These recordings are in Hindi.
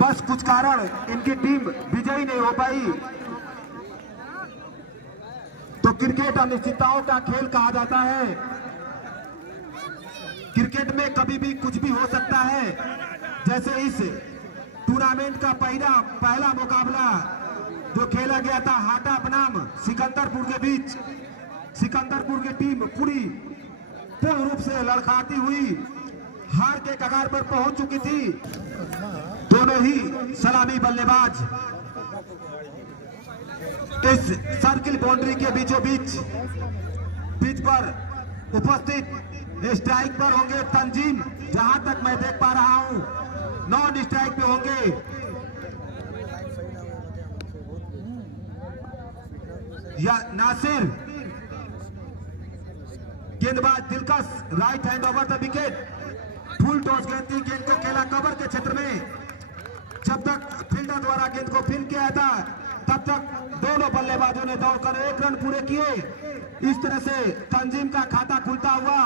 बस कुछ कारण इनकी टीम विजयी नहीं हो पाई। तो क्रिकेट अनिश्चितताओं का खेल कहा जाता है। क्रिकेट में कभी भी कुछ भी हो सकता है। जैसे इस टूर्नामेंट का पहला मुकाबला जो खेला गया था हाटा बनाम सिकंदरपुर के बीच, सिकंदरपुर की टीम पूर्ण रूप से लड़खड़ाती हुई हार के कगार पर पहुंच चुकी थी। दोनों ही सलामी बल्लेबाज इस सर्किल बाउंड्री के बीचों बीच पिच पर उपस्थित स्ट्राइक पर होंगे तंजीम, जहां तक मैं देख पा रहा हूं नॉन स्ट्राइक पे होंगे या नासिर। गेंदबाज दिलकश right hand over the wicket, full toss गेंद थी। गेंद को खेला कवर के क्षेत्र में। जब तक फील्डर द्वारा गेंद को फील्ड किया था तब तक दोनों बल्लेबाजों ने दौड़कर 1 रन पूरे किए। इस तरह से तंजीम का खाता खुलता हुआ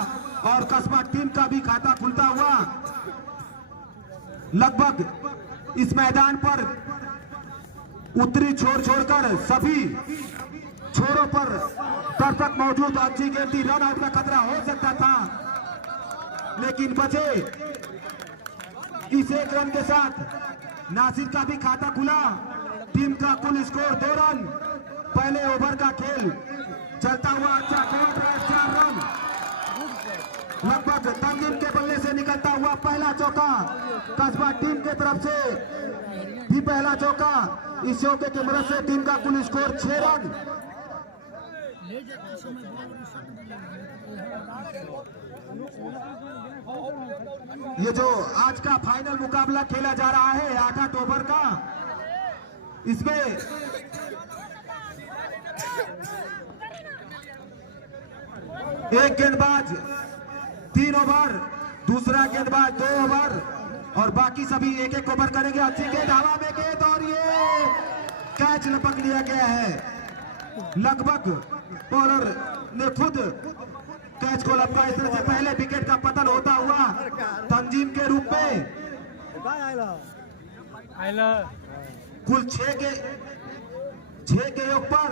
और कस्बा टीम का भी खाता खुलता हुआ। लगभग इस मैदान पर उत्तरी छोड़कर सभी छोरों पर दर्शक मौजूद। अच्छी गेंद थी, रन आउट का खतरा हो सकता था लेकिन बचे। इस 1 रन के साथ नासिर का भी खाता खुला। टीम का कुल स्कोर 2 रन। पहले ओवर का खेल चलता हुआ अच्छा खेल 4 रन। लगभग तंजीम के बल्ले से निकलता हुआ पहला चौका कस्बा टीम के तरफ से भी पहला चौका। इस चौके की मदद से टीम का कुल स्कोर 6 रन। ये जो आज का फाइनल मुकाबला खेला जा रहा है 8 ओवर का, इसमें एक गेंदबाज 3 ओवर, दूसरा गेंदबाज 2 ओवर और बाकी सभी 1-1 ओवर करेंगे। अच्छी गेंद हवा में गेंद और ये कैच लपक लिया गया है। लगभग बॉलर ने खुद कैच को लपका। इस तरह से पहले विकेट का पतन होता हुआ तंजीम के रूप में कुल 6 के योग पर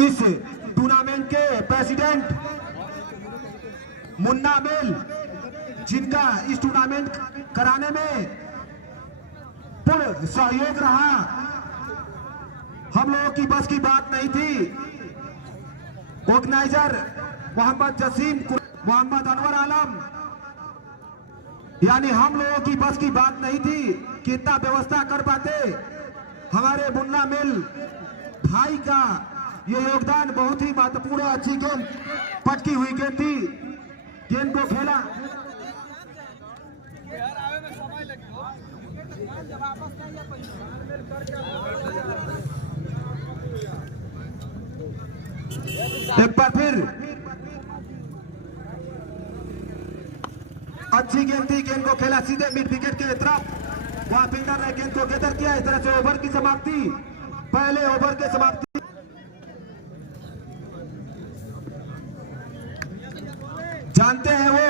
इस टूर्नामेंट के प्रेसिडेंट मुन्ना मेल, जिनका इस टूर्नामेंट कराने में पूर्ण सहयोग रहा, हम लोगों की बस की बात नहीं थी। ऑर्गेनाइजर मोहम्मद जसीम, मोहम्मद अनवर आलम, यानी हम लोगों की बस की बात नहीं थी कि इतना व्यवस्था कर पाते। हमारे मुन्ना मेल भाई का ये योगदान बहुत ही महत्वपूर्ण। अच्छी गेंद, पटकी हुई गेंद थी। गेंद को खेला एक बार फिर अच्छी गेंद थी। गेंद को खेला सीधे मिड विकेट के तरफ। वहां फील्डर ने गेंद को गैदर किया। इस तरह से ओवर की समाप्ति, पहले ओवर की समाप्ति। जानते हैं वो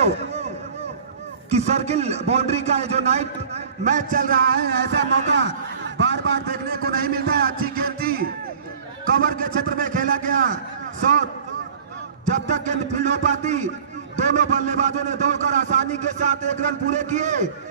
कि सर्किल बाउंड्री का जो नाइट मैच चल रहा है, ऐसा मौका बार बार देखने को नहीं मिलता है। अच्छी गेंद थी, कवर के क्षेत्र में खेला गया शॉट। जब तक गेंद फील्ड हो पाती दोनों बल्लेबाजों ने दौड़कर आसानी के साथ 1 रन पूरे किए।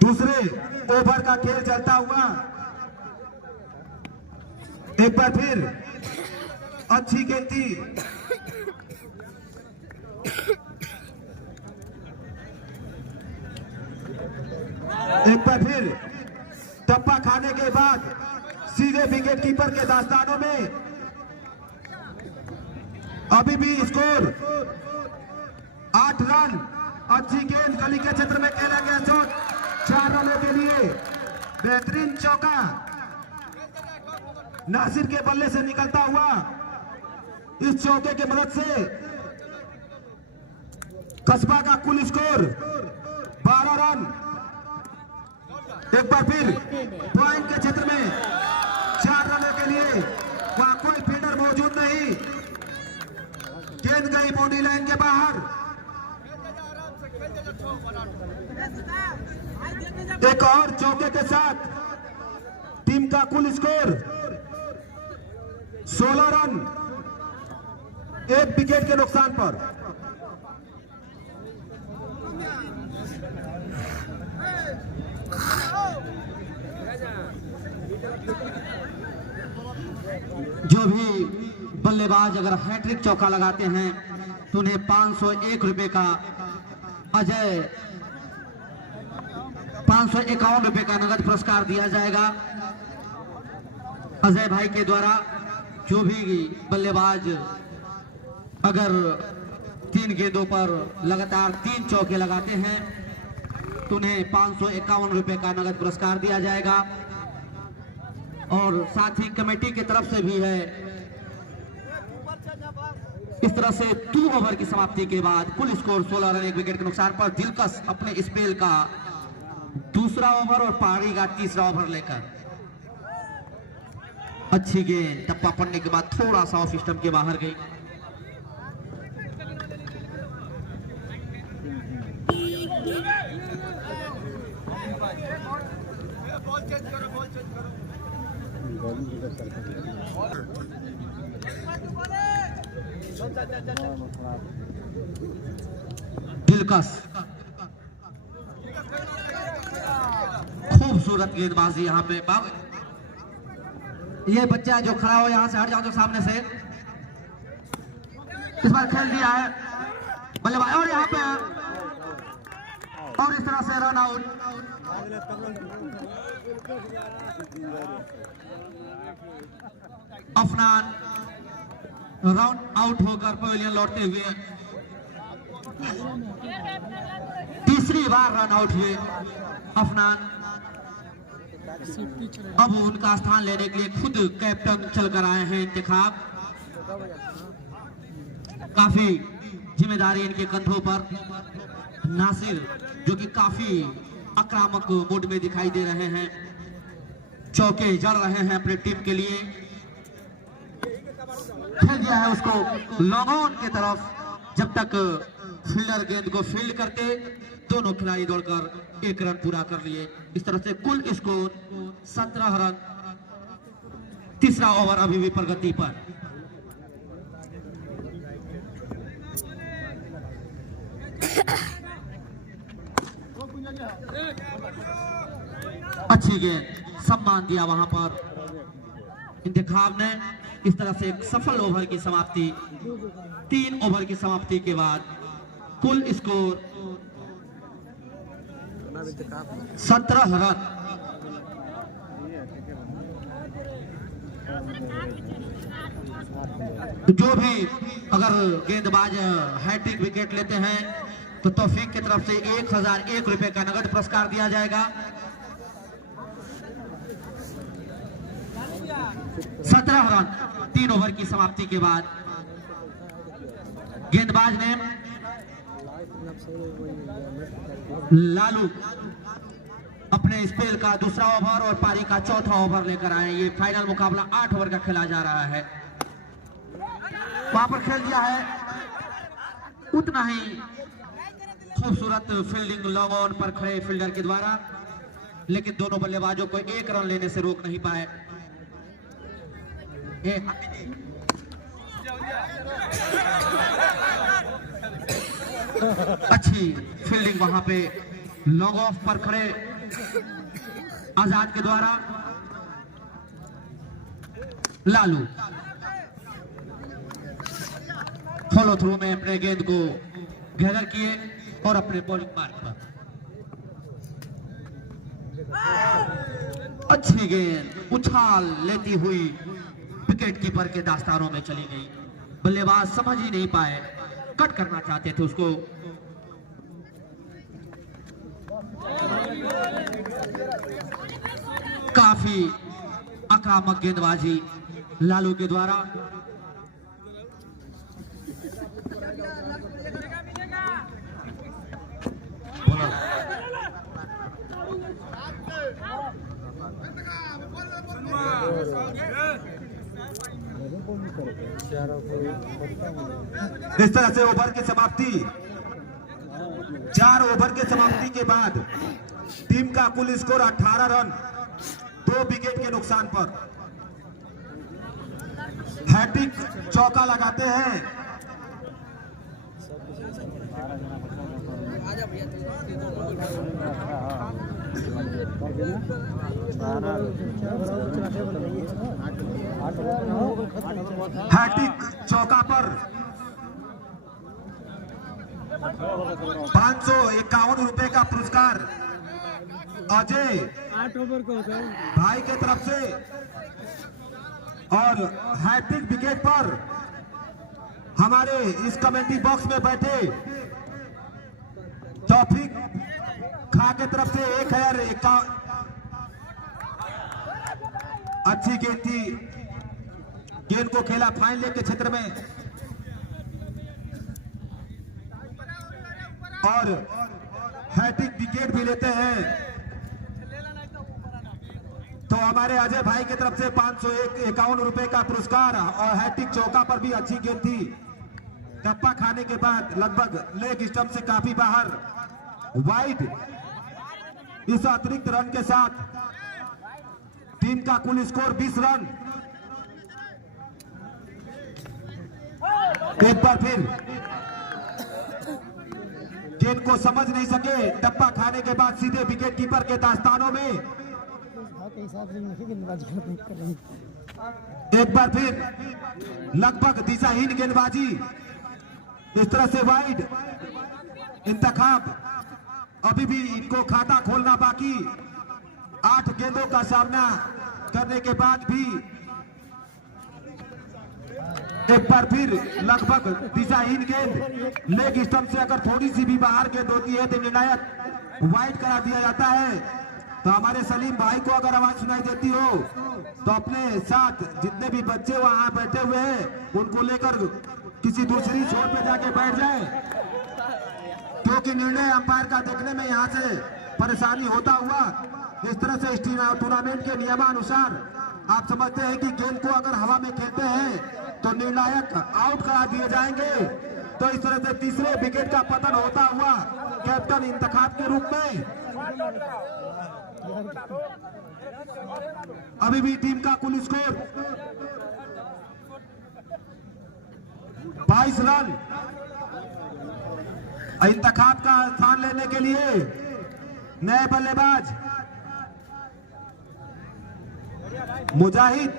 दूसरे ओवर का खेल चलता हुआ एक बार फिर अच्छी गेंद थी। एक बार फिर टप्पा खाने के बाद सीधे विकेट कीपर के दास्तानों में। अभी भी स्कोर 8 रन। अच्छी गेंद गली के क्षेत्र में खेला गया शॉट 4 रनों के लिए। बेहतरीन चौका नासिर के बल्ले से निकलता हुआ। इस चौके की मदद से कस्बा का कुल स्कोर 12 रन। एक बार फिर पॉइंट के क्षेत्र में 4 रनों के लिए वहां कोई फील्डर मौजूद नहीं। गेंद गई बाउंड्री लाइन के बाहर। एक और चौके के साथ टीम का कुल स्कोर 16 रन, 1 विकेट के नुकसान पर। जो भी बल्लेबाज अगर हैट्रिक चौका लगाते हैं तो उन्हें 501 रुपए का अजय 551 रुपए का नगद पुरस्कार दिया जाएगा। अजय भाई के द्वारा जो भी बल्लेबाज अगर 3 गेंदों पर लगातार 3 चौके लगाते हैं तो उन्हें 551 रुपए का नगद पुरस्कार दिया जाएगा। और साथ ही कमेटी की तरफ से भी है। इस तरह से 2 ओवर की समाप्ति के बाद कुल स्कोर 16 रन 1 विकेट के नुकसान पर दिलकश अपने स्पेल का दूसरा ओवर और पारी का तीसरा ओवर लेकर अच्छी गेंद टप्पा पड़ने के बाद थोड़ा सा ऑफ स्टंप के बाहर गई। दिलकश खूबसूरत गेंदबाजी यहाँ पे। ये बच्चा जो खड़ा हो यहाँ से हट जाओ जो सामने से। इस बार खेल दिया है बल्लेबाज और यहाँ पे और इस तरह से run out. Afnan round out होकर पवेलियन लौटते हुए तीसरी बार रन आउट हुए अफनान। अब उनका स्थान लेने के लिए खुद कैप्टन चलकर आए हैं इंतखाब। काफी जिम्मेदारी इनके कंधों पर। नासिर जो कि काफी आक्रामक मोड में दिखाई दे रहे हैं, चौके जड़ रहे हैं अपनी टीम के लिए। खेल दिया है उसको लॉन्ग ऑन की तरफ। जब तक फील्डर गेंद को फील्ड करते दोनों खिलाड़ी दौड़कर 1 रन पूरा कर लिए। इस तरह से कुल स्कोर 17 रन। तीसरा ओवर अभी भी प्रगति पर। अच्छी गेंद, सम्मान दिया वहां पर इंतखाब ने। इस तरह से एक सफल ओवर की समाप्ति। 3 ओवर की समाप्ति के बाद कुल स्कोर 17 रन। जो भी अगर गेंदबाज हैट्रिक विकेट लेते हैं तो तौफीक की तरफ से 1001 रुपए का नगद पुरस्कार दिया जाएगा। 17 रन 3 ओवर की समाप्ति के बाद गेंदबाज ने लालू अपने स्पेल का दूसरा ओवर और पारी का चौथा ओवर लेकर आए। ये फाइनल मुकाबला 8 ओवर का खेला जा रहा है। वहां पर खेल दिया है उतना ही खूबसूरत फील्डिंग लॉन्ग ऑन पर खड़े फील्डर के द्वारा, लेकिन दोनों बल्लेबाजों को 1 रन लेने से रोक नहीं पाए। अच्छी फील्डिंग वहां पे लॉन्ग ऑफ पर खड़े आजाद के द्वारा। लालू फॉलो थ्रू में अपने गेंद को गैदर किए और अपने बॉलिंग मार्क पर अच्छी गेंद उछाल लेती हुई विकेट कीपर के दास्तानों में चली गई। बल्लेबाज समझ ही नहीं पाए, कट करना चाहते थे उसको। काफी आक्रामक गेंदबाजी लालू के द्वारा। इस तरह से ओवर की समाप्ति, 4 ओवर के समाप्ति के बाद टीम का कुल स्कोर 18 रन 2 विकेट के नुकसान पर। हैट्रिक चौका लगाते हैं हैट्रिक चौका पर 551 रुपए का पुरस्कार अजय 8 ओवर का होता है भाई के तरफ से। और हैट्रिक विकेट पर हमारे इस कमेंट्री बॉक्स में बैठे तौफीक खा के तरफ से 1051 अच्छी गेंद थी, गेंद को खेला फाइन लेग के क्षेत्र में और हैट्रिक विकेट भी लेते हैं। तो हमारे अजय भाई की तरफ से 551 रुपए का पुरस्कार और हैट्रिक चौका पर भी अच्छी गेंद थी। टप्पा खाने के बाद लगभग लेग स्टंप से काफी बाहर, वाइड। इस अतिरिक्त रन के साथ टीम का कुल स्कोर 20 रन। एक बार फिर गेंद को समझ नहीं सके, टप्पा खाने के बाद सीधे विकेट कीपर के दास्तानों में। एक बार फिर लगभग दिशाहीन गेंदबाजी, इस तरह से वाइड इंतखाब। अभी भी इनको खाता खोलना बाकी, 8 गेंदों का सामना करने के बाद भी एक बार फिर लगभग दिशाहीन गेंद, लेग स्टंप से अगर थोड़ी सी भी बाहर गेंद होती है तो निर्णायक वाइड करा दिया जाता है। तो हमारे सलीम भाई को अगर आवाज सुनाई देती हो तो अपने साथ जितने भी बच्चे वहां बैठे हुए हैं उनको लेकर किसी दूसरी छोर पे जाके बैठ जाए, क्योंकि निर्णय अंपायर का देखने में यहां से परेशानी होता हुआ। इस तरह से इस टूर्नामेंट के नियमानुसार आप समझते हैं कि गेंद को अगर हवा में खेलते हैं तो निर्णायक आउट करा दिए जाएंगे। तो इस तरह से तीसरे विकेट का पतन होता हुआ कैप्टन इंतखाब के रूप में अभी भी टीम का कुल स्कोर 22 रन। इंतखाब का स्थान लेने के लिए नए बल्लेबाज मुजाहिद,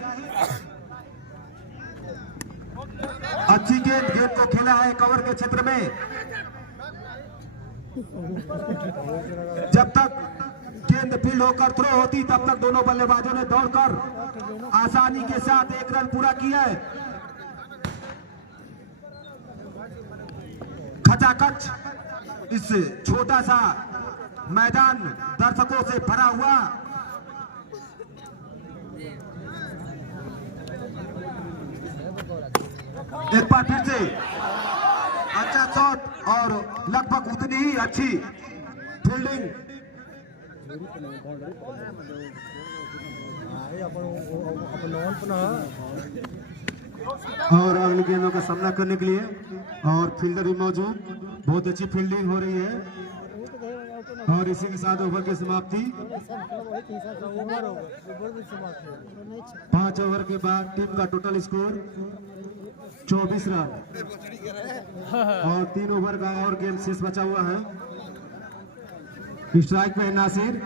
अच्छी गेंद को खेला है कवर के क्षेत्र में। जब तक गेंद फील्ड होकर थ्रो होती तब तक दोनों बल्लेबाजों ने दौड़कर आसानी के साथ 1 रन पूरा किया है। खचाखच इस छोटा सा मैदान दर्शकों से भरा हुआ। एक बार फिर से अच्छा शॉट और लगभग उतनी ही अच्छी फील्डिंग। और अगली गेंदों का सामना करने के लिए और फील्डर भी मौजूद, बहुत अच्छी फील्डिंग हो रही है। और इसी के साथ ओवर की समाप्ति। 5 ओवर के बाद टीम का टोटल स्कोर 24 रन और 3 ओवर का और गेम शेष बचा हुआ है। स्ट्राइक पे नासिर,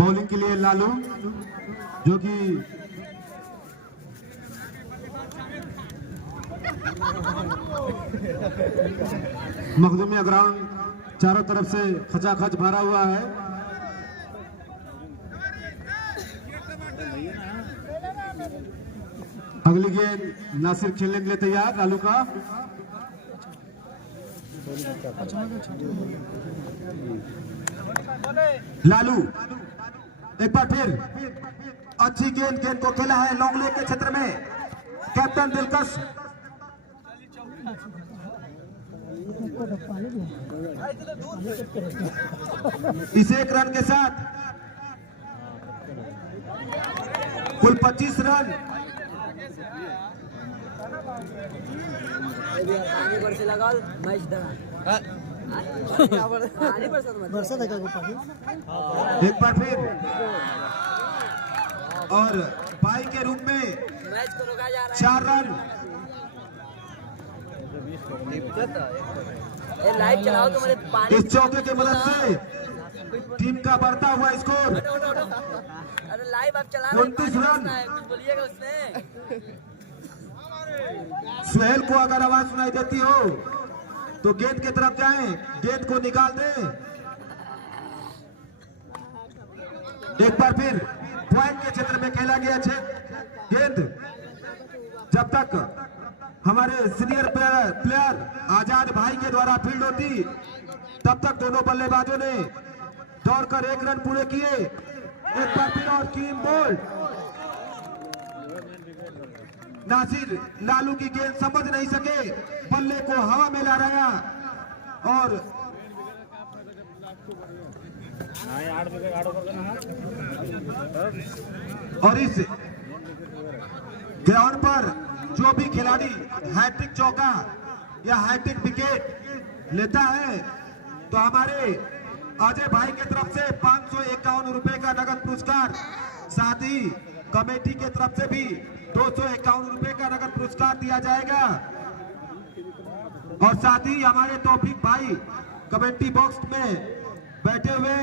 बॉलिंग के लिए लालू जो कि मखदूमिया ग्राउंड चारों तरफ से खचाखच भरा हुआ है। अगली गेंद नासिर खेलने के लिए तैयार। लालू का लालू एक बार फिर अच्छी गेंद को खेला है लॉन्ग लेग के क्षेत्र में कैप्टन दिलकश। इस एक रन के साथ कुल 25 रन। एक बार फिर और बाई के रूप में 4 रन। लाइव चलाओ तो मुझे पानी। इस चौके की मदद से टीम का बढ़ता हुआ स्कोर अरे लाइव आप चला 29 रन। बोलिएगा उसने। सुहेल को अगर आवाज सुनाई देती हो तो गेंद की तरफ जाएं, गेंद को निकाल दें। एक बार फिर पॉइंट के क्षेत्र में खेला गया गेंद। जब तक हमारे सीनियर प्लेयर आजाद भाई के द्वारा फील्ड होती तब तक दोनों बल्लेबाजों ने दौड़कर 1 रन पूरे किए। एक बार फिर और टीम बोल्ड। नासिर लालू की गेंद समझ नहीं सके, बल्ले को हवा में लहराया और इस ग्राउंड पर जो भी खिलाड़ी हैट्रिक चौका या हैट्रिक विकेट लेता है तो हमारे अजय भाई की तरफ से 551 रुपए का नगद पुरस्कार, साथ ही कमेटी की तरफ से भी 251 रुपए का नगद पुरस्कार दिया जाएगा। और साथ ही हमारे तौफीक भाई कमेटी बॉक्स में बैठे हुए।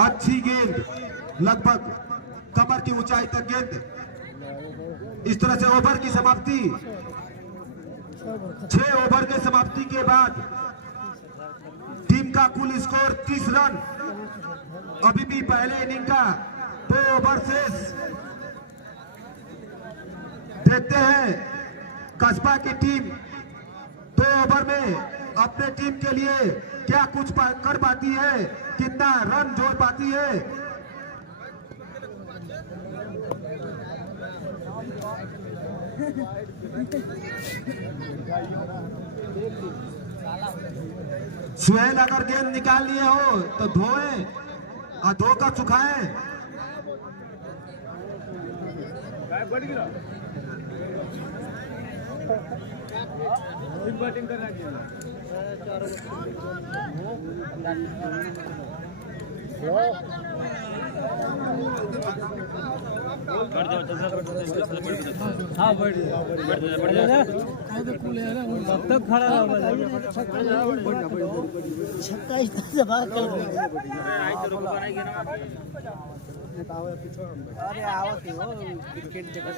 अच्छी गेंद, लगभग कमर की ऊंचाई तक गेंद। इस तरह से ओवर की समाप्ति, 6 ओवर के समाप्ति के बाद टीम का कुल स्कोर 30 रन। अभी भी पहले इनिंग का 2 ओवर शेष। देखते हैं कस्बा की टीम 2 ओवर में अपने टीम के लिए क्या कुछ कर पाती है, कितना रन जोड़ पाती है। सुहेल अगर गेंद निकाल लिए हो तो धोएं और धोकर सुखाएं। बैटिंग करना चाहिए। हाँ बैठ जा कब तक खड़ा रहा। अरे आवत हो क्रिकेट देखा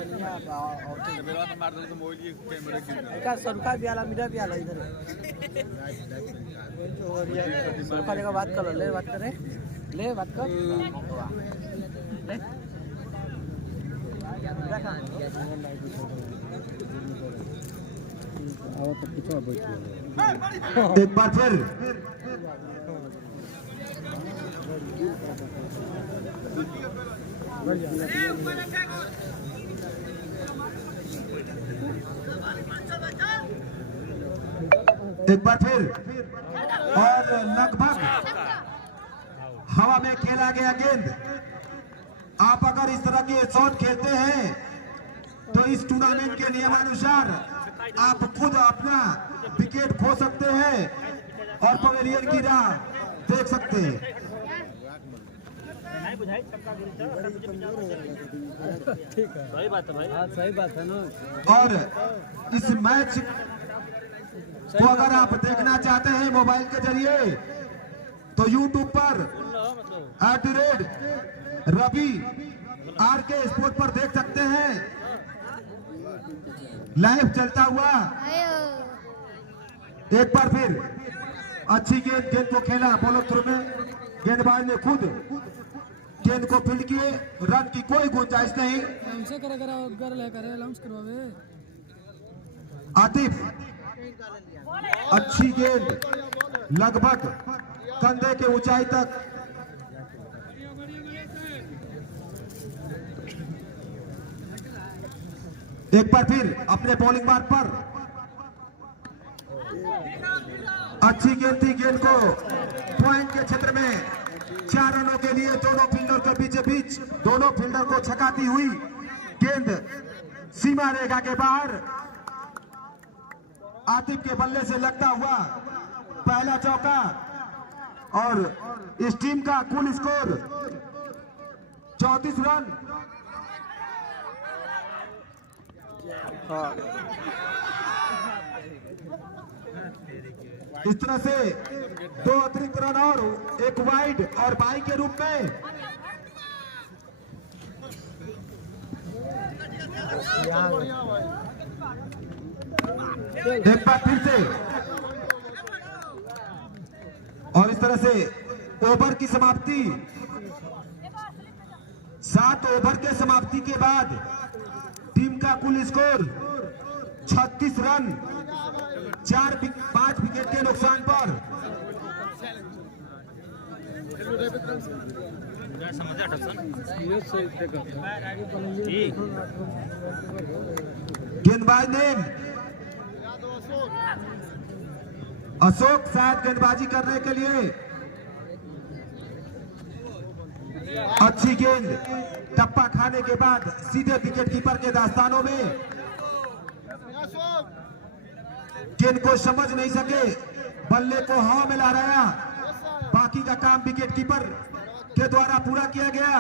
मार दो तो मोबाइल कैमरा का सरकार दियाला मीडिया दियाला इधर सरकार का बात कर ले, बात करे ले, बात कर ले। एक बार फिर और लगभग हवा में खेला गया गेंद। आप अगर इस तरह के शॉट खेलते हैं तो इस टूर्नामेंट के नियमानुसार आप खुद अपना विकेट खो सकते हैं और पवेलियन की राह देख सकते हैं। सही बात है भाई, सही बात है ना। और इस मैच को अगर आप देखना चाहते हैं मोबाइल के जरिए तो YouTube पर @रवि RK स्पोर्ट पर देख सकते हैं, लाइव चलता हुआ। एक बार फिर अच्छी गेंद को खेला फॉलो थ्रू में, गेंदबाज ने खुद गेंद को फील्ड किए, रन की कोई गुंजाइश नहीं। आतिफ अच्छी गेंद लगभग कंधे के ऊंचाई तक एक बार फिर अपने बॉलिंग मार्ग पर अच्छी गेंद थी, गेंद को पॉइंट के क्षेत्र में 4 रनों के लिए दोनों फील्डर के बीच बीच दोनों फील्डर को छकाती हुई गेंद सीमा रेखा के बाहर आतिफ के बल्ले से लगता हुआ पहला चौका और इस टीम का कुल स्कोर 34 रन। इस तरह से 2 अतिरिक्त रन और 1 वाइड और बाई के रूप में एक बार फिर से और इस तरह से ओवर की समाप्ति 7 ओवर के समाप्ति के बाद टीम का कुल स्कोर 36 रन 5 विकेट के नुकसान पर। गेंदबाज नेम अशोक शायद गेंदबाजी करने के लिए अच्छी गेंद टप्पा खाने के बाद सीधे विकेट कीपर के दास्तानों में गेंद को समझ नहीं सके, बल्ले को हवा में लहराया, बाकी का काम विकेट कीपर के द्वारा पूरा किया गया।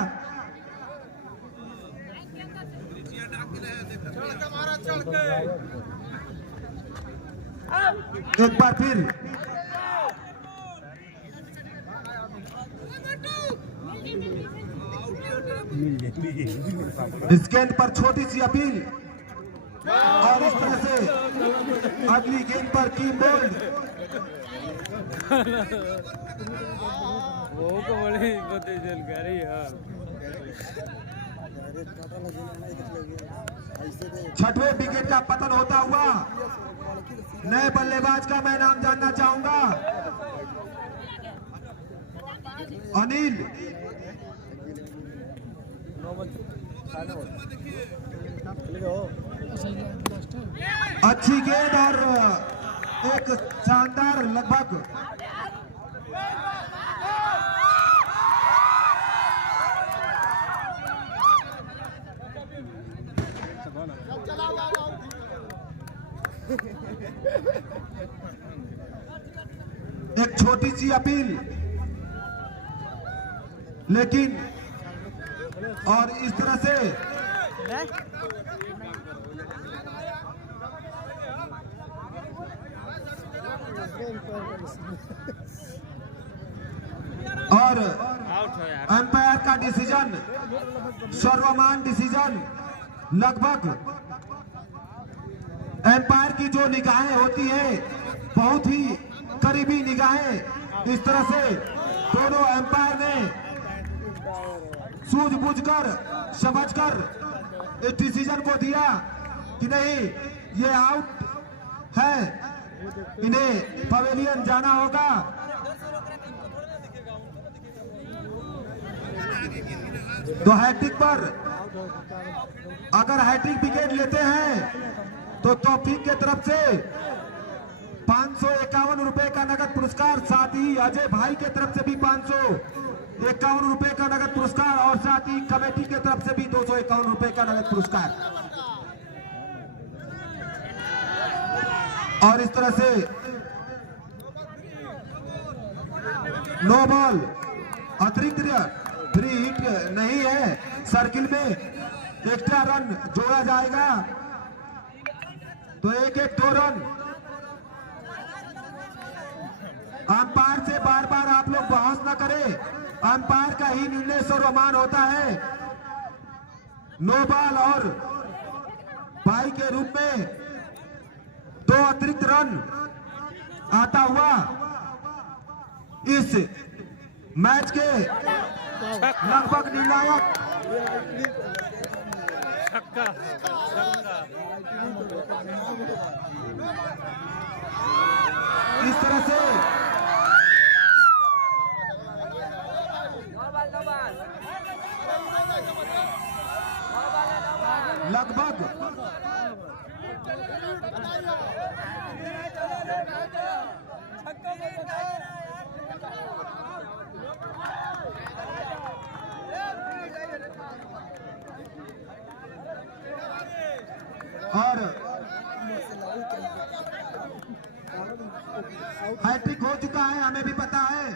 एक बार फिर इस गेंद पर छोटी सी अपील और इस तरह से अगली गेंद पर टीम बोल्ड। वो को बड़ी जानकारी है। छठवें विकेट का पतन होता हुआ नए बल्लेबाज का मैं नाम जानना चाहूंगा। अनिल अच्छी गेंद और एक शानदार लगभग एक छोटी सी अपील, लेकिन और इस तरह से और अंपायर का डिसीजन सर्वमान्य डिसीजन। लगभग अंपायर की जो निगाहें होती है बहुत ही करीबी निगाहें, इस तरह से दोनों अंपायर ने सूझबूझकर समझकर इस डिसीजन को दिया कि नहीं ये आउट है, इन्हें पवेलियन जाना होगा। तो हैट्रिक पर अगर हैट्रिक विकेट लेते हैं तो तौफीक के तरफ से 551 रुपए का नगद पुरस्कार, साथ ही अजय भाई के तरफ से भी 551 रुपए का नगद पुरस्कार और साथ ही कमेटी के तरफ से भी 251 रुपए का नगद पुरस्कार। और इस तरह से नो बॉल अतिरिक्त फ्री हिट नहीं है, सर्किल में एक्स्ट्रा रन जोड़ा जाएगा तो 1-1 2 रन। अंपायर से बार बार आप लोग बहस न करें, अंपायर का ही निर्णय सर्वमान होता है। नो बॉल और बाई के रूप में 2 अतिरिक्त रन आता हुआ इस मैच के लगभग निर्णायक इस तरह से लगभग और हैट्रिक हो चुका है, हमें भी पता है।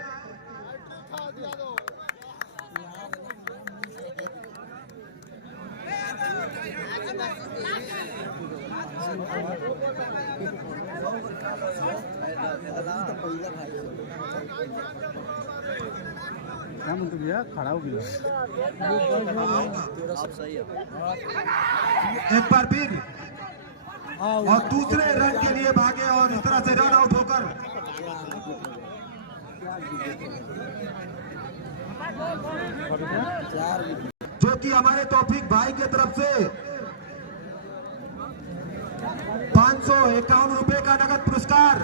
क्या म्हणतो भैया खड़ा हो गया एक बार फिर और दूसरे रन के लिए भागे और इस तरह से रन आउट होकर जो कि हमारे तौफीक भाई की तरफ से 551 रुपए का नगद पुरस्कार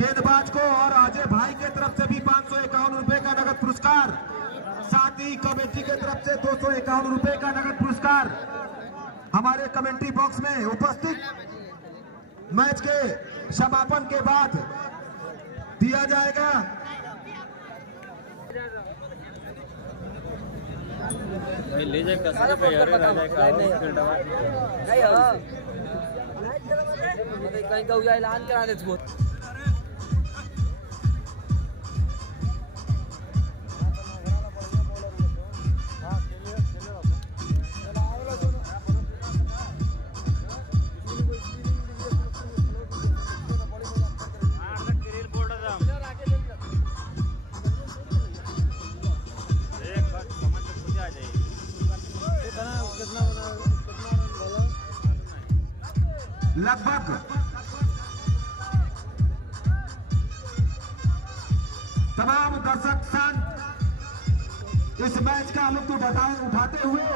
गेंदबाज को और अजय भाई के तरफ से भी 551 रुपए का नगद पुरस्कार, साथ ही कमेटी के तरफ से 251 रुपए का नगद पुरस्कार हमारे कमेंट्री बॉक्स में उपस्थित मैच के समापन के बाद दिया जाएगा। ले जाए कसर पे यार राजा का नहीं हो कहीं का ऐलान करा दे तू। लगभग तमाम दर्शक शांत इस मैच का लुत्फ उठाते हुए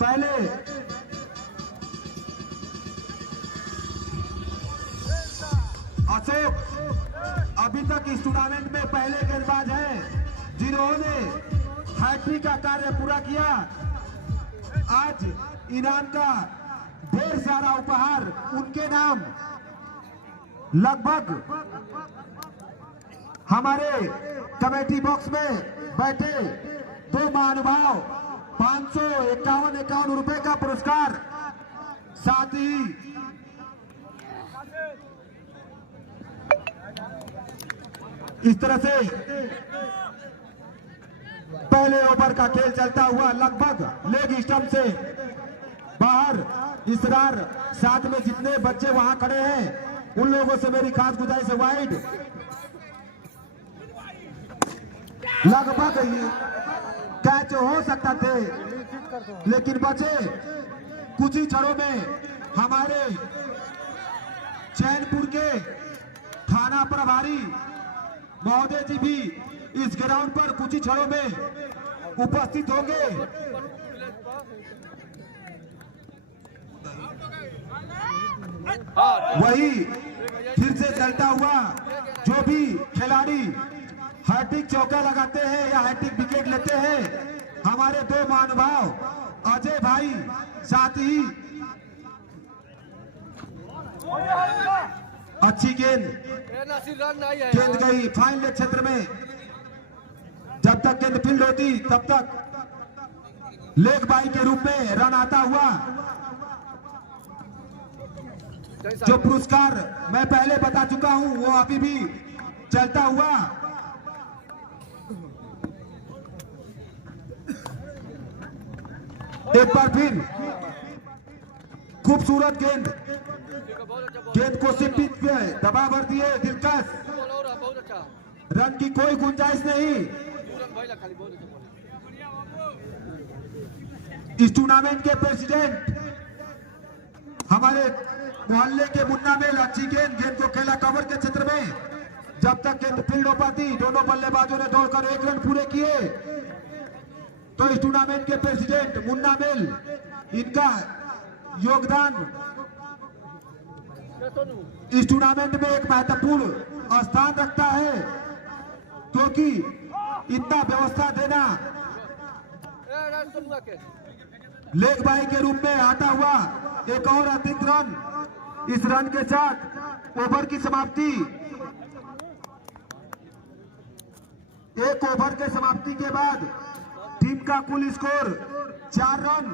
पहले अशोक अभी तक इस टूर्नामेंट में पहले गेंदबाज हैं जिन्होंने हैट्रिक का कार्य पूरा किया। आज इनाम का ढेर सारा उपहार उनके नाम लगभग हमारे कमेटी बॉक्स में बैठे दो महानुभाव 551 रुपए का पुरस्कार, साथ ही इस तरह से पहले ओवर का खेल चलता हुआ लगभग लेग स्टंप से बाहर इसरार, साथ में जितने बच्चे वहां खड़े हैं उन लोगों से मेरी खास गुजारिश है वाइड लगभग कैच हो सकता थे लेकिन बचे कुछ ही क्षणों में हमारे चैनपुर के थाना प्रभारी महोदय जी भी इस ग्राउंड पर कुछ ही क्षणों में उपस्थित होंगे। वही फिर से चलता हुआ जो भी खिलाड़ी हैट्रिक चौका लगाते हैं या हैट्रिक विकेट लेते हैं, हमारे दो महानुभाव अजय भाई, साथ ही अच्छी गेंद गई फाइन लेग क्षेत्र में। जब तक गेंद फील्ड होती तब तक लेग बाई के रूप में रन आता हुआ। जो पुरस्कार मैं पहले बता चुका हूं वो अभी भी चलता हुआ। एक बार फिर खूबसूरत गेंद को सिप्पी पे दबा भर दिए, दिलकश रन की कोई गुंजाइश नहीं। इस टूर्नामेंट के प्रेसिडेंट हमारे मोहल्ले के मुन्ना मेल, अच्छी गेंद को खेला कवर के क्षेत्र में। जब तक गेंद फील्ड हो पाती दोनों बल्लेबाजों ने दौड़कर 1 रन पूरे किए। तो इस टूर्नामेंट के प्रेसिडेंट मुन्ना मेल, इनका योगदान इस टूर्नामेंट में एक महत्वपूर्ण स्थान रखता है, क्योंकि इतना व्यवस्था देना लेग बाई के रूप में आता हुआ एक और अधिक रन। इस रन के साथ ओवर की समाप्ति, एक ओवर के समाप्ति के बाद का कुल स्कोर 4 रन।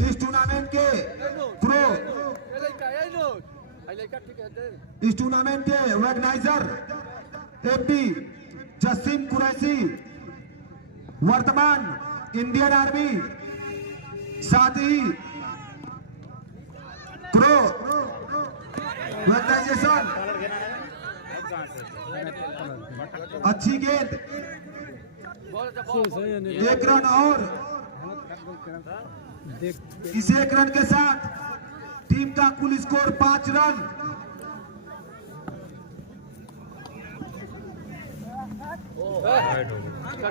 इस टूर्नामेंट के प्रो, इस टूर्नामेंट के ऑर्गेनाइजर एफडी जसीम कुरैशी, वर्तमान इंडियन आर्मी, साथ ही प्रो ऑर्गेनाइजेशन। अच्छी गेंद, 1 रन और इस 1 रन के साथ टीम का कुल स्कोर 5 रन।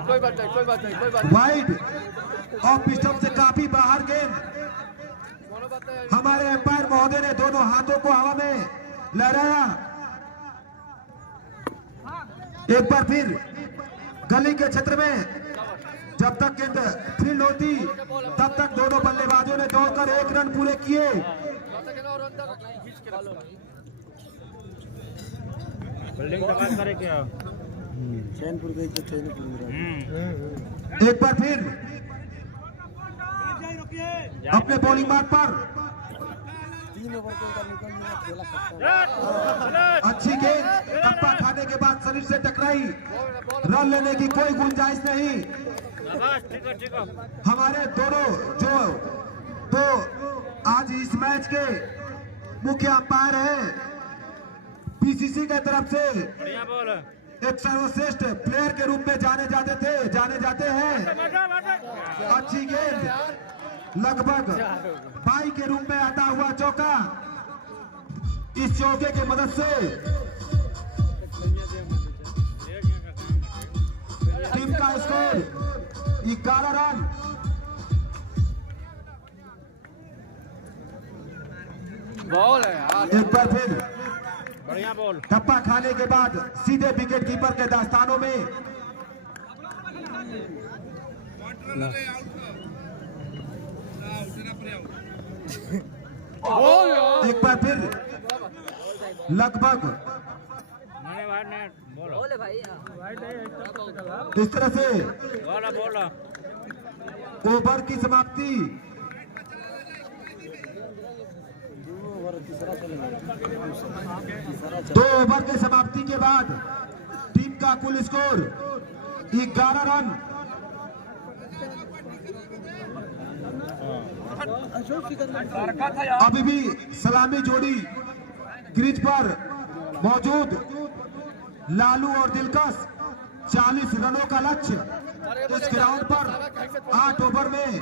कोई बात नहीं, कोई बात नहीं, कोई बात वाइड ऑफ स्टंप से काफी बाहर गेंद। हमारे एम्पायर महोदय ने दोनों हाथों को हवा में लहराया। एक बार फिर गली के क्षेत्र में जब तक गेंद फील्ड होती तब तक दोनों बल्लेबाजों ने दौड़कर 1 रन पूरे किए। बिल्डिंग दुकान करे क्या? चैनपुर गई तो चैनपुर एक बार फिर अपने बॉलिंग मार्ग पर 3 ओवर के अंदर निकल गया, खेला सकता है। अच्छी गेंद टप्पा खाने के बाद शरीर से टकराई, रन लेने की कोई गुंजाइश नहीं। ठीक है। हमारे दोनों जो तो आज इस मैच के मुख्य अंपायर हैं, पीसीसी की तरफ से बढ़िया बॉल है। एक सर्वश्रेष्ठ प्लेयर के रूप में जाने जाते हैं। अच्छी गेंद लगभग 22 के रूप में आता हुआ चौका। इस चौके की मदद से टीम का स्कोर 11 रन। बॉल है यार। एक बार फिर बढ़िया बॉल। टप्पा खाने के बाद सीधे विकेट कीपर के दास्तानों में। एक बार फिर लगभग बॉल है भाई। इस तरह से बॉल ओवर की समाप्ति। 2 ओवर के समाप्ति के बाद टीम का कुल स्कोर 11 रन। अभी भी सलामी जोड़ी क्रीज पर मौजूद लालू और दिलकश। 40 रनों का लक्ष्य इस ग्राउंड पर 8 ओवर में।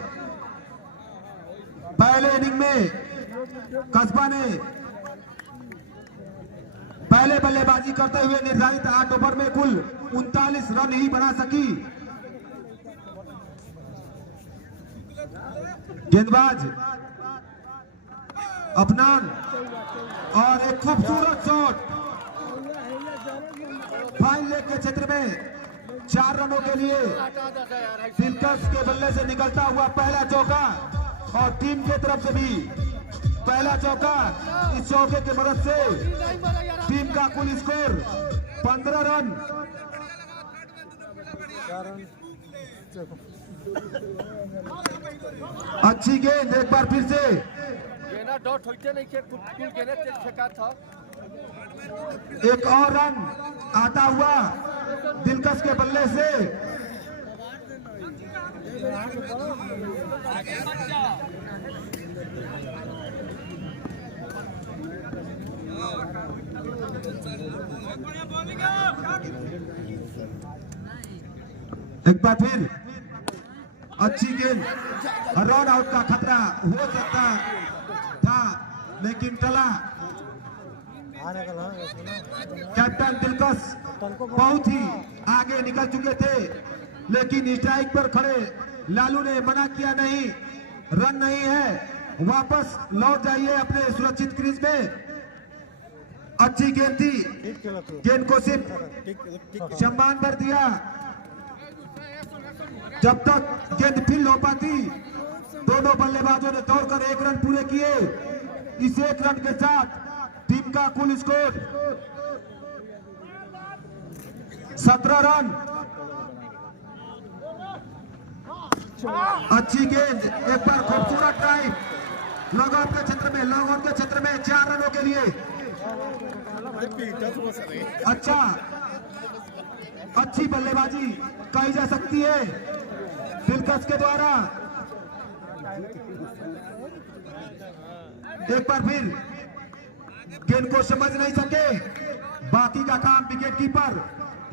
पहले इनिंग में कस्बा ने पहले बल्लेबाजी करते हुए निर्धारित 8 ओवर में कुल 39 रन ही बना सकी। गेंदबाज अफनान और एक खूबसूरत शॉट फाइन लेग के क्षेत्र में 4 रनों के लिए दिलकश के बल्ले से निकलता हुआ पहला चौका और टीम के तरफ से भी पहला चौका। इस चौके की मदद से टीम का कुल स्कोर 15 रन। अच्छी गेंद एक बार फिर से डॉट होते नहीं के कुल गेंद फेंका था। एक और रन आता हुआ दिलकश के बल्ले से। एक बार फिर अच्छी गेंद, रन आउट का खतरा हो सकता था लेकिन टला। कैप्टन दिलकश बहुत ही आगे निकल चुके थे लेकिन स्ट्राइक पर खड़े लालू ने मना किया, नहीं रन नहीं है, वापस लौट जाइए अपने सुरक्षित क्रीज में। अच्छी गेंद थी, गेंद को सिर्फ सम्मान कर दिया। जब तक गेंद फील्ड हो पाती दोनों बल्लेबाजों ने दौड़कर 1 रन पूरे किए। इस 1 रन के साथ टीम का कुल स्कोर 17 रन। अच्छी गेंद, एक बार खूबसूरत ड्राइव लॉग आउट के क्षेत्र में, लॉग आउट के क्षेत्र में 4 रनों के लिए। अच्छा, अच्छी बल्लेबाजी कही जा सकती है दिलकश के द्वारा। एक बार फिर गेंद को समझ नहीं सके, बाकी का काम विकेट कीपर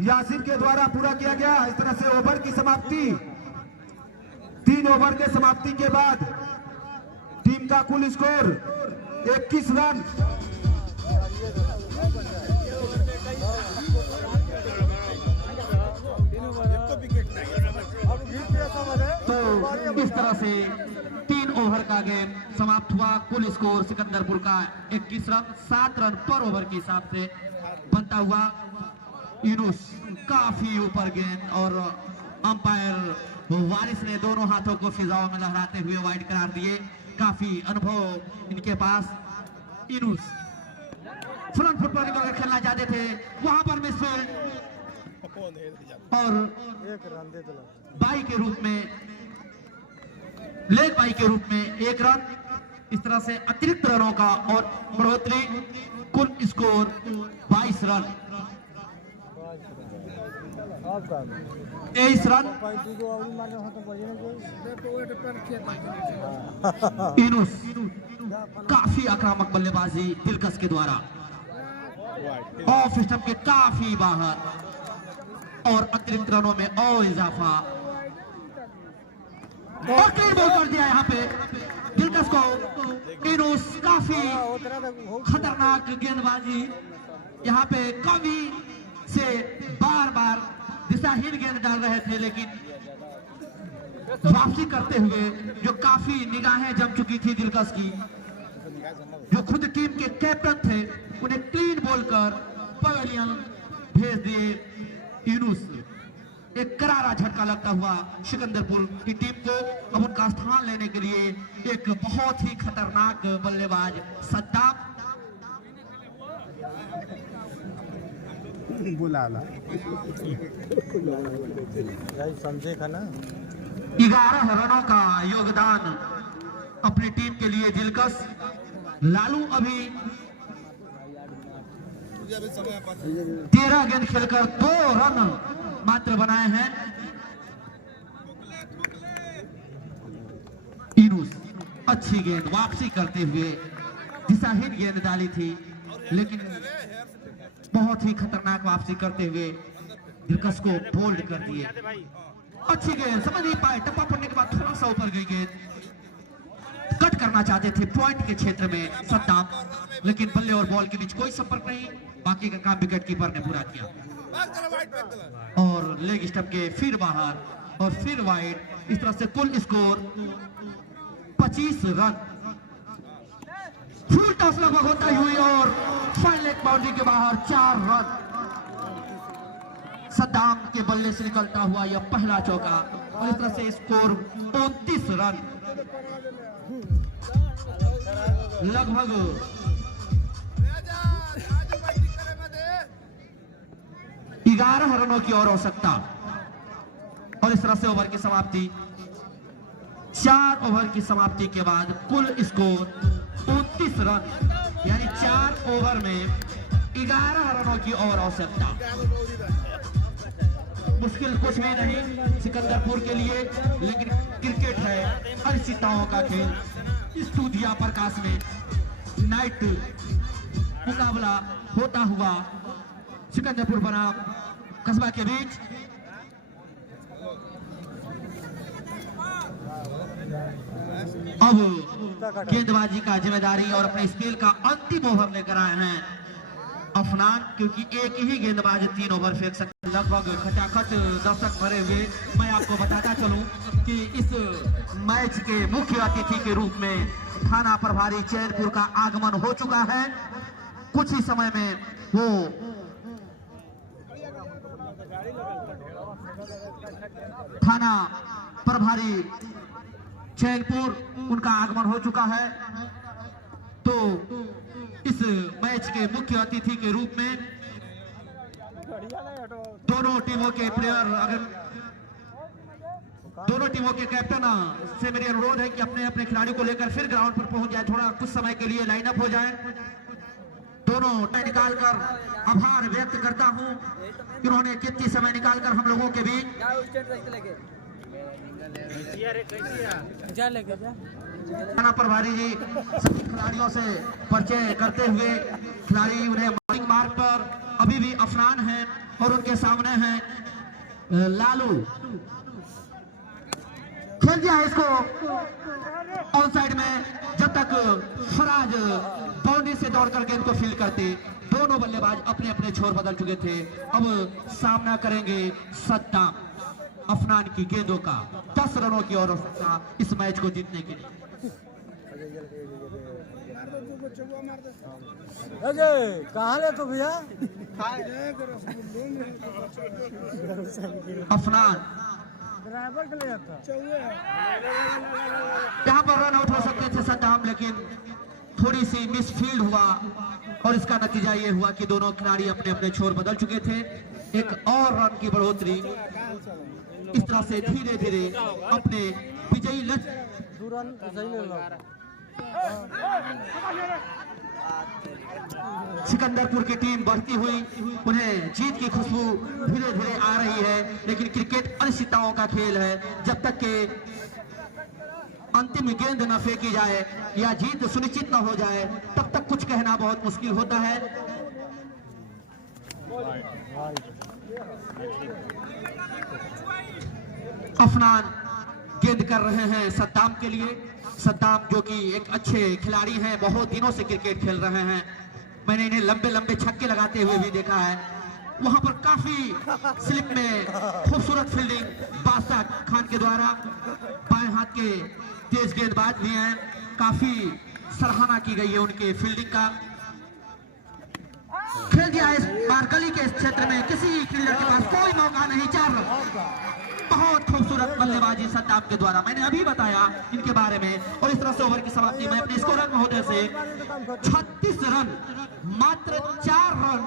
यासिर के द्वारा पूरा किया गया। इस तरह से ओवर की समाप्ति, 3 ओवर के समाप्ति के बाद टीम का कुल स्कोर 21 रन। तो इस तरह से 3 ओवर का गेम समाप्त हुआ। कुल स्कोर सिकंदरपुर का 21 रन, 7 रन पर ओवर के हिसाब से बनता हुआ। यूनुस काफी ऊपर गेंद और अंपायर वारिस ने दोनों हाथों को फिजाओं में लहराते हुए वाइड करार दिए। काफी अनुभव इनके पास। यूनुस फ्रंट फुट पर निकलकर खेलना चाहते थे, वहां पर मिसफील्ड और बाई के रूप में, लेग बाई के रूप में 1 रन। इस तरह से अतिरिक्त रनों का और बढ़ोतरी, कुल स्कोर 22 रन, 23 रन। यूनुस काफी आक्रामक बल्लेबाजी दिलकश के द्वारा, ऑफ स्टंप के काफी बाहर और अतिरिक्त रनों में और इजाफा। और क्लीन बॉल कर दिया यहाँ पे दिलकश को। यूनुस काफी खतरनाक गेंदबाजी, यहाँ पे कवि से बार बार दिशाहीन गेंद डाल रहे थे, लेकिन वापसी करते हुए जो काफी निगाहें जम चुकी थी दिलकश की, जो खुद टीम के कैप्टन थे, उन्हें क्लीन बॉल कर पवेलियन भेज दिए। यूनुस एक करारा झटका लगता हुआ सिकंदरपुर की टीम को। अब उनका स्थान लेने के लिए एक बहुत ही खतरनाक बल्लेबाज सद्दाम बुलाना समझे का ना। 11 रनों का योगदान अपनी टीम के लिए दिलकश। लालू अभी 13 गेंद खेलकर 2 रन मात्र बनाए हैं। यूनुस अच्छी गेंद वापसी करते हुए दिशाहीन गेंद डाली थी, लेकिन बहुत ही खतरनाक वापसी करते हुए दिलकश को बोल्ड कर दिए। अच्छी गेंद, समझ नहीं पाए, टप्पा पड़ने के बाद थोड़ा सा ऊपर गई गेंद। कट करना चाहते थे पॉइंट के क्षेत्र में सद्दाम, लेकिन बल्ले और बॉल के बीच कोई संपर्क नहीं। बाकी का काम विकेट कीपर ने पूरा किया और लेग स्टंप के फिर बाहर और फिर वाइड। इस तरह से कुल स्कोर 25 रन। फुल टॉस लगभग होता हुई और फाइन लेग बाउंड्री के बाहर 4 रन। सद्दाम के बल्ले से निकलता हुआ यह पहला चौका और इस तरह से स्कोर 29 रन। लगभग 11 रनों की और आवश्यकता और इस तरह से ओवर की समाप्ति। 4 ओवर की समाप्ति के बाद कुल स्कोर 29 रन, यानी 4 ओवर में 11 रनों की और आवश्यकता। मुश्किल कुछ भी नहीं सिकंदरपुर के लिए, लेकिन क्रिकेट है अनिश्चितताओं का खेल। इस दूधिया प्रकाश में नाइट मुकाबला होता हुआ सिकंदरपुर बनाम कस्बा के बीच। अब गेंदबाजी का जिम्मेदारी और अपने स्पेल का अंतिम ओवर लेकर आए हैं अफनान, क्योंकि एक ही गेंदबाज 3 ओवर फेंक सकते। लगभग खचाखच दर्शक भरे हुए। मैं आपको बताता चलूं कि इस मैच के मुख्य अतिथि के रूप में थाना प्रभारी चैनपुर का आगमन हो चुका है। कुछ ही समय में वो थाना प्रभारी चैनपुर उनका आगमन हो चुका है। तो इस मैच के मुख्य अतिथि के रूप में दोनों टीमों के प्लेयर दोनों टीमों के कैप्टन से मेरी अनुरोध है कि अपने अपने खिलाड़ी को लेकर फिर ग्राउंड पर पहुंच जाए, थोड़ा कुछ समय के लिए लाइन अप हो जाए। दोनों टाइम निकालकर आभार व्यक्त करता हूं कि उन्होंने कितनी समय निकालकर हम लोगों के बीच थाना प्रभारी जी सभी खिलाड़ियों से परिचय करते हुए खिलाड़ी उन्हें मॉर्निंग मार्ग पर अभी भी अफरान है और उनके सामने है लालू। खेल दिया है इसको ऑन साइड में, जब तक फराज बाउंड्री से दौड़कर गेंद को फील्ड करते। दोनों बल्लेबाज अपने अपने छोर बदल चुके थे। अब सामना करेंगे सद्दाम अफनान की गेंदों का 10 रनों की और इस मैच को जीतने के लिए। कहाँ ले तो भैया अफनान ड्राइवर के ले जाता यहाँ पर रन आउट हो सकते थे सद्दाम, लेकिन थोड़ी सी मिसफील्ड हुआ और इसका नतीजा ये हुआ कि दोनों खिलाड़ी अपने अपने छोर बदल चुके थे। एक और रन की बढ़ोतरी इस तरह से धीरे धीरे अपने विजयी लक्ष्य सिकंदरपुर की टीम बढ़ती हुई, उन्हें जीत की खुशबू धीरे धीरे आ रही है। लेकिन क्रिकेट अनिश्चितताओं का खेल है, जब तक के अंतिम गेंद न फेंकी जाए या जीत सुनिश्चित न हो जाए तब तक कुछ कहना बहुत मुश्किल होता है। अफनान गेंद कर रहे हैं सद्दाम के लिए। सद्दाम जो कि एक अच्छे खिलाड़ी हैं, बहुत दिनों से क्रिकेट खेल रहे हैं। मैंने इन्हें लंबे लंबे छक्के लगाते हुए भी देखा है। वहां पर काफी स्लिप में खूबसूरत फील्डिंग बादशाह खान के द्वारा, बाएं हाथ के तेज गेंदबाज भी हैं, काफी सराहना की गई है उनके फील्डिंग का। खेल दिया इस बार गली के इस क्षेत्र में, किसी फील्डर के पास कोई मौका नहीं। 4 रन, बहुत खूबसूरत बल्लेबाजी सद्दाम के द्वारा, मैंने अभी बताया इनके बारे में। और इस तरह से ओवर की समाप्ति में अपने स्कोरर महोदय से 36 रन, मात्र 4 रन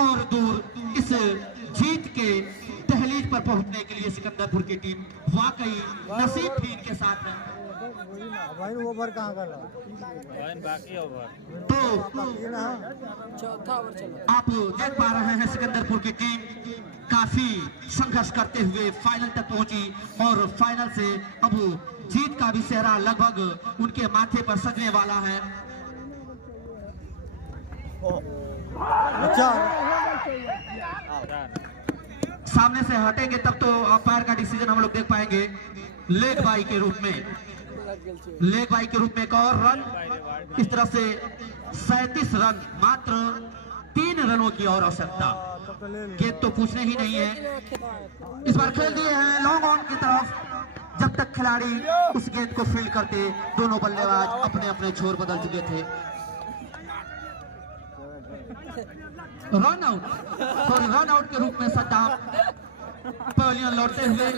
और दूर इस जीत के दहलीज पर पहुंचने के लिए सिकंदरपुर की टीम वाकई नसीब थी इनके साथ में। भाई ओवर कहाँ कर रहा बाकी ओवर तो चौथा ओवर चलो। आप देख पा रहे हैं सिकंदरपुर की टीम काफी संघर्ष करते हुए फाइनल तक पहुंची और फाइनल से अब जीत का भी सेहरा लगभग उनके माथे पर सजने वाला है। अच्छा सामने से हटेंगे तब तो अंपायर का डिसीजन हम लोग देख पाएंगे। लेग बाई के रूप में, लेग बाई के रूप में एक और रन, इस तरह से 37 रन, मात्र 3 रनों की और आवश्यकता। गेंद तो पूछने ही नहीं है। इस बार खेल दिए हैं लॉन्ग ऑन की तरफ। जब तक खिलाड़ी उस गेंद को फील्ड करते, दोनों बल्लेबाज अपने अपने छोर बदल चुके थे। Run out, sorry run out के रूप में सद्दाम पवेलियन लौटते हुए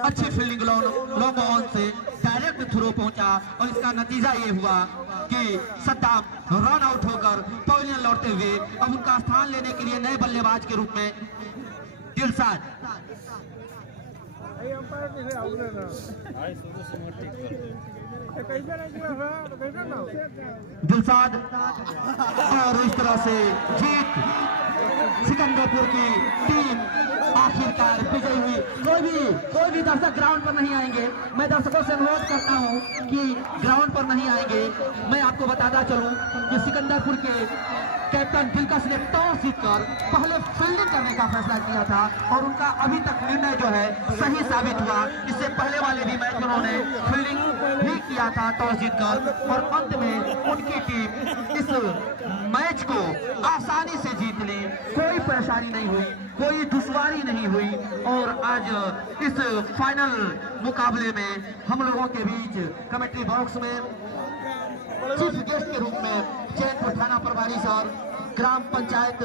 अच्छी फील्डिंग लॉन्ग ऑन से डायरेक्ट थ्रो पहुंचा और इसका नतीजा ये हुआ कि सद्दाम रन आउट होकर पवेलियन लौटते हुए अब उनका स्थान लेने के लिए नए बल्लेबाज के रूप में दिलशाद दिलशाद और इस तरह से जीत सिकंदरपुर की टीम आखिरकार विजयी हुई। कोई भी दर्शक ग्राउंड पर नहीं आएंगे। मैं दर्शकों से अनुरोध करता हूं कि ग्राउंड पर नहीं आएंगे। मैं आपको बताता चलूं कि सिकंदरपुर के कैप्टन दिलकश ने टॉस जीतकर पहले फील्डिंग करने का फैसला किया था और उनका अभी तक निर्णय जो है सही साबित हुआ। इससे पहले वाले भी मैच उन्होंने फील्डिंग भी किया था टॉस जीतकर और अंत में उनकी टीम इस मैच को आसानी से जीत ली। कोई परेशानी नहीं हुई, कोई दुश्वारी नहीं हुई और आज इस फाइनल मुकाबले में हम लोगों के बीच कमेटी बॉक्स में चीफ गेस्ट के रूप में चैनपुर थाना प्रभारी सर, ग्राम पंचायत